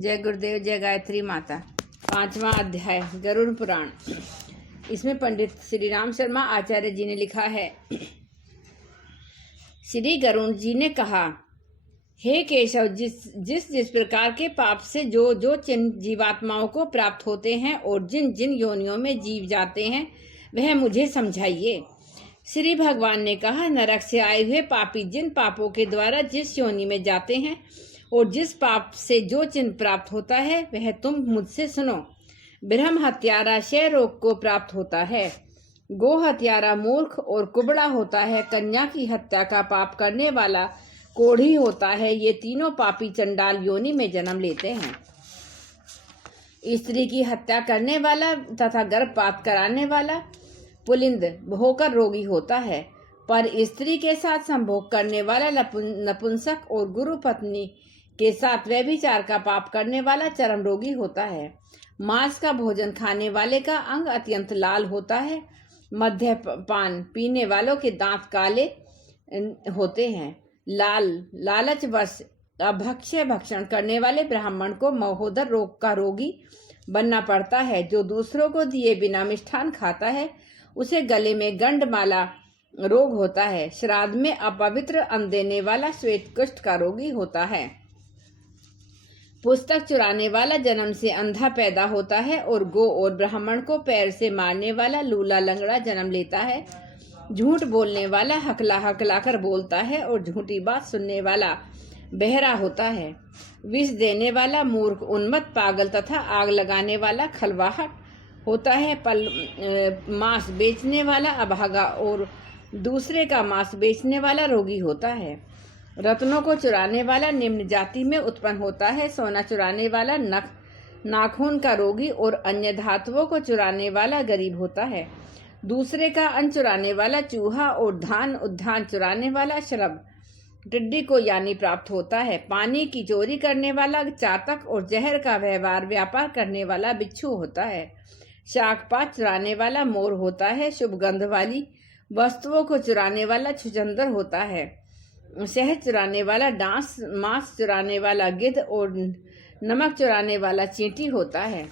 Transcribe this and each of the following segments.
जय गुरुदेव, जय गायत्री माता। 5वां अध्याय गरुड़ पुराण। इसमें पंडित श्री राम शर्मा आचार्य जी ने लिखा है। श्री गरुड़ जी ने कहा, हे केशव, जिस प्रकार के पाप से जो चिन्ह जीवात्माओं को प्राप्त होते हैं और जिन जिन योनियों में जीव जाते हैं, वह मुझे समझाइए। श्री भगवान ने कहा, नरक से आए हुए पापी जिन पापों के द्वारा जिस योनि में जाते हैं और जिस पाप से जो चिन्ह प्राप्त होता है, वह तुम मुझसे सुनो। ब्रह्म हत्यारा क्षय रोग को प्राप्त होता है, गो हत्यारा मूर्ख और कुबड़ा होता है, कन्या की हत्या का पाप करने वाला कोढ़ी होता है। ये तीनों पापी चंडाल योनि में जन्म लेते हैं। स्त्री की हत्या करने वाला तथा गर्भपात कराने वाला पुलिंद होकर रोगी होता है, पर स्त्री के साथ संभोग करने वाला नपुंसक और गुरु पत्नी के साथ व्यभिचार का पाप करने वाला चरम रोगी होता है। मांस का भोजन खाने वाले का अंग अत्यंत लाल होता है। मद्यपान पीने वालों के दांत काले होते हैं। लालच वश अभक्ष्य भक्षण करने वाले ब्राह्मण को महोदर रोग का रोगी बनना पड़ता है। जो दूसरों को दिए बिना मिष्ठान खाता है, उसे गले में गंडमाला रोग होता है। श्राद्ध में अपवित्र अन्न देने वाला श्वेत कुष्ठ का रोगी होता है। पुस्तक चुराने वाला जन्म से अंधा पैदा होता है और गो और ब्राह्मण को पैर से मारने वाला लूला लंगड़ा जन्म लेता है। झूठ बोलने वाला हकला हकला कर बोलता है और झूठी बात सुनने वाला बहरा होता है। विष देने वाला मूर्ख, उन्मत्त, पागल तथा आग लगाने वाला खलवाहट होता है। मांस बेचने वाला अभागा और दूसरे का मांस बेचने वाला रोगी होता है। रत्नों को चुराने वाला निम्न जाति में उत्पन्न होता है। सोना चुराने वाला नाखून का रोगी और अन्य धातुओं को चुराने वाला गरीब होता है। दूसरे का अन्न चुराने वाला चूहा और धान उद्यान चुराने वाला शरब टिड्डी को यानी प्राप्त होता है। पानी की चोरी करने वाला चातक और जहर का व्यापार करने वाला बिच्छू होता है। शाक पात चुराने वाला मोर होता है। शुभ गंध वाली वस्तुओं को चुराने वाला छुचंदर होता है। शहद चुराने वाला डांस, मांस चुराने वाला गिद्ध और नमक चुराने वाला चींटी होता है।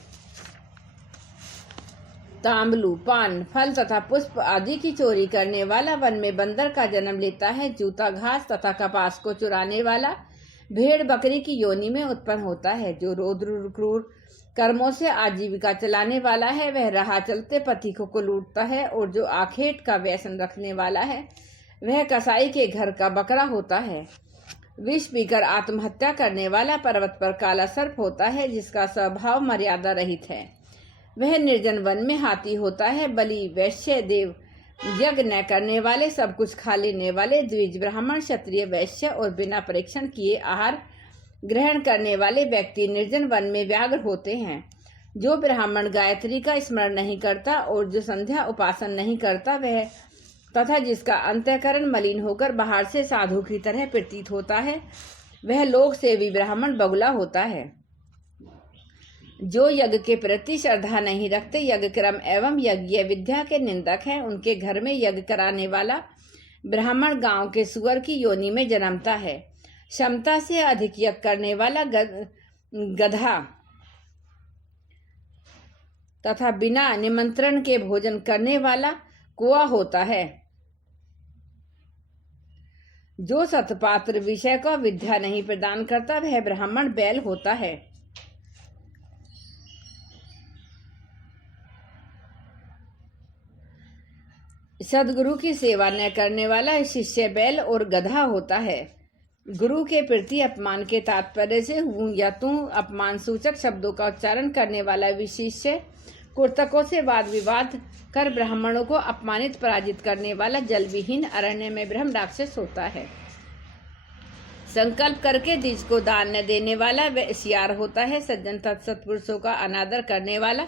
तांबलू, पान, फल तथा पुष्प आदि की चोरी करने वाला वन में बंदर का जन्म लेता है। जूता, घास तथा कपास को चुराने वाला भेड़ बकरी की योनि में उत्पन्न होता है। जो रौद्र क्रूर कर्मों से आजीविका चलाने वाला है, वह राह चलते पथी को लूटता है। और जो आखेट का व्यसन रखने वाला है, वह कसाई के घर का बकरा होता है। विष पीकर आत्महत्या करने वाला पर्वत पर काला सर्प होता है, जिसका स्वभाव मर्यादा रहित है। वह निर्जन वन में हाथी होता है। बलि, वैश्य, देव यज्ञ न करने वाले, सब कुछ खा लेने वाले, द्विज, ब्राह्मण, क्षत्रिय, वैश्य और बिना परीक्षण किए आहार ग्रहण करने वाले व्यक्ति निर्जन वन में व्याघ्र होते हैं। जो ब्राह्मण गायत्री का स्मरण नहीं करता और जो संध्या उपासन नहीं करता, वह तथा जिसका अंतःकरण मलिन होकर बाहर से साधु की तरह प्रतीत होता है, वह लोक सेवी ब्राह्मण बगुला होता है। जो यज्ञ के प्रति श्रद्धा नहीं रखते, यज्ञ क्रम एवं यज्ञ विद्या के निंदक हैं, उनके घर में यज्ञ कराने वाला ब्राह्मण गांव के सुअर की योनि में जन्मता है। क्षमता से अधिक यज्ञ करने वाला गधा तथा बिना निमंत्रण के भोजन करने वाला कुआ होता है। जो सतपात्र विषय को विद्या नहीं प्रदान करता, वह ब्राह्मण बैल होता है। सदगुरु की सेवा न करने वाला शिष्य बैल और गधा होता है। गुरु के प्रति अपमान के तात्पर्य से हूँ या तू अपमान सूचक शब्दों का उच्चारण करने वाला विशिष्य कुर्तकों से वाद विवाद कर ब्राह्मणों को अपमानित पराजित करने वाला जल विहीन अरण्य में ब्रह्म राक्षस होता है। संकल्प करके द्विज को दान न देने वाला सियार होता है। सज्जन सत्पुरुषों का अनादर करने वाला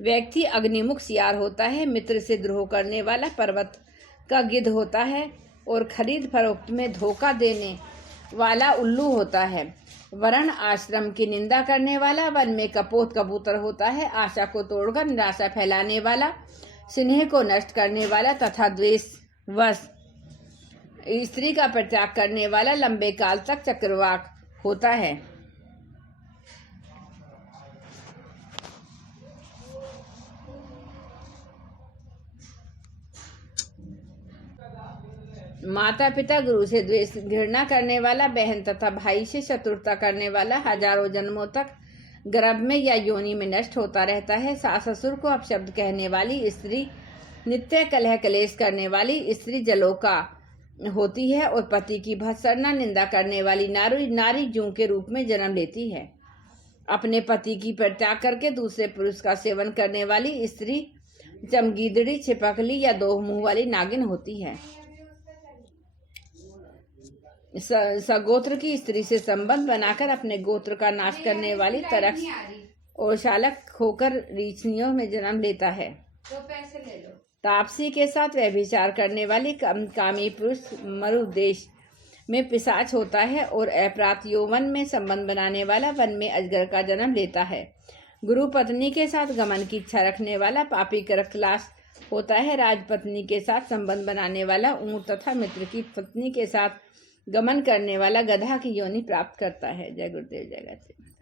व्यक्ति अग्निमुख सियार होता है। मित्र से द्रोह करने वाला पर्वत का गिद्ध होता है और खरीद फरोख्त में धोखा देने वाला उल्लू होता है। वर्ण आश्रम की निंदा करने वाला वन में कपोत कबूतर होता है। आशा को तोड़कर निराशा फैलाने वाला, स्नेह को नष्ट करने वाला तथा द्वेष वश स्त्री का परित्याग करने वाला लंबे काल तक चक्रवाक होता है। माता पिता गुरु से द्वेष घृणा करने वाला, बहन तथा भाई से शत्रुता करने वाला हजारों जन्मों तक गर्भ में या योनि में नष्ट होता रहता है। सास ससुर को अपशब्द कहने वाली स्त्री, नित्य कलह कलेश करने वाली स्त्री जलोका होती है और पति की भत्सना निंदा करने वाली नारी जूं के रूप में जन्म लेती है। अपने पति की परित्याग करके दूसरे पुरुष का सेवन करने वाली स्त्री चमगीदड़ी, छिपकली या दो मुंह वाली नागिन होती है। सगोत्र की स्त्री से संबंध बनाकर अपने गोत्र का नाश करने वाली तरक्ष और शालक होकर रीछनियों में जन्म लेता है। तो पैसे ले लो। तापसी के साथ व्यभिचार करने वाली कामी पुरुष मरुदेश में पिशाच होता है और अप्रात यौवन में संबंध बनाने वाला वन में अजगर का जन्म लेता है। गुरु पत्नी के साथ गमन की इच्छा रखने वाला पापी करकलाश होता है। राजपत्नी के साथ संबंध बनाने वाला ऊंट तथा मित्र की पत्नी के साथ गमन करने वाला गधा की योनि प्राप्त करता है। जय गुरुदेव, जय गायत्री।